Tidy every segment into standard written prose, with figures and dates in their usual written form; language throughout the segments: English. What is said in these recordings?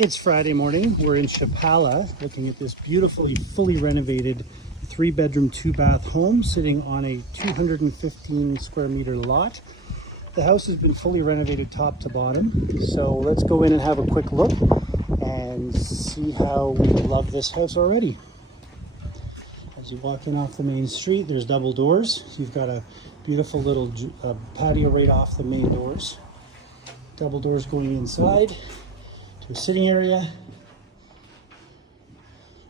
It's Friday morning. We're in Chapala looking at this beautifully fully renovated 3-bedroom, 2-bath home sitting on a 215 square meter lot. The house has been fully renovated top to bottom. So let's go in and have a quick look and see how we love this house already. As you walk in off the main street, there's double doors. So you've got a beautiful little patio right off the main doors. Double doors going inside. The sitting area,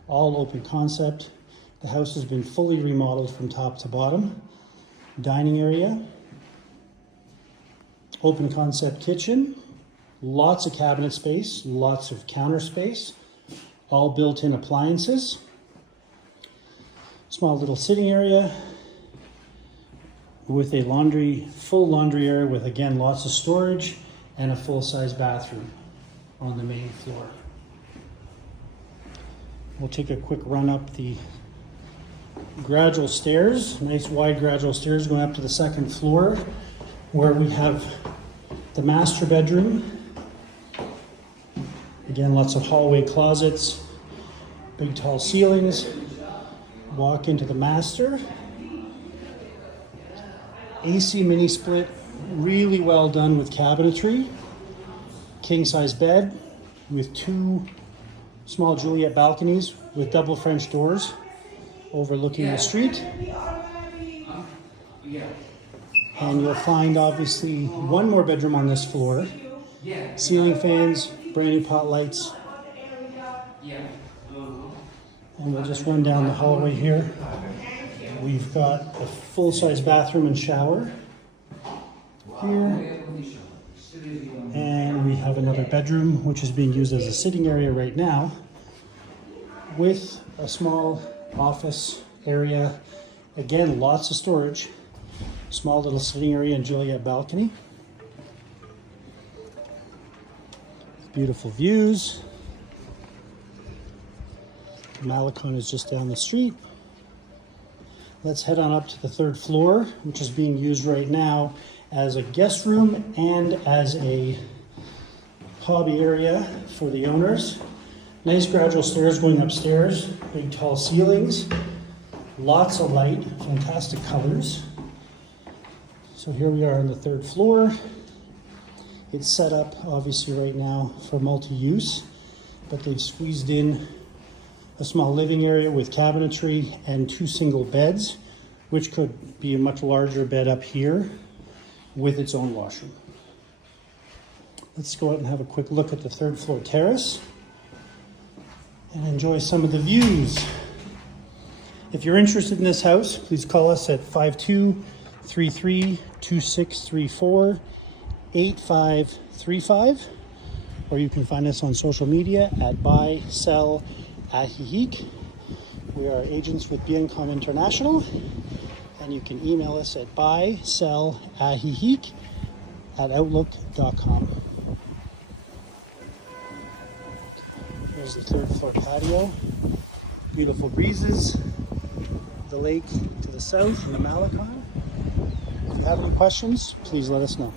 all open concept. The house has been fully remodeled from top to bottom. Dining area, open concept kitchen, lots of cabinet space, lots of counter space, all built-in appliances. Small little sitting area with a full laundry area with, again, lots of storage and a full-size bathroom on the main floor. We'll take a quick run up the gradual stairs, nice wide gradual stairs going up to the second floor where we have the master bedroom. Again, lots of hallway closets, big tall ceilings. Walk into the master. AC mini split, really well done with cabinetry. King size bed with 2 small Juliet balconies with double French doors overlooking the street. And you'll find obviously one more bedroom on this floor. Ceiling fans, brand new pot lights. And we'll just run down the hallway here. We've got a full-size bathroom and shower here. And we have another bedroom, which is being used as a sitting area right now, with a small office area. Again, lots of storage. Small little sitting area and Juliet balcony. Beautiful views. Malecon is just down the street. Let's head on up to the 3rd floor, which is being used right now as a guest room and as a hobby area for the owners. Nice gradual stairs going upstairs, big tall ceilings, lots of light, fantastic colors. So here we are on the 3rd floor. It's set up obviously right now for multi-use, but they've squeezed in a small living area with cabinetry and 2 single beds, which could be a much larger bed up here with its own washroom. Let's go out and have a quick look at the 3rd floor terrace and enjoy some of the views. If you're interested in this house, please call us at 5233-2634-8535, or you can find us on social media at buy, sell, Ahihik. We are agents with Biencom International, and you can email us at buyselahihik@outlook.com. There's the 3rd floor patio. Beautiful breezes, the lake to the south and the Malecon. If you have any questions, please let us know.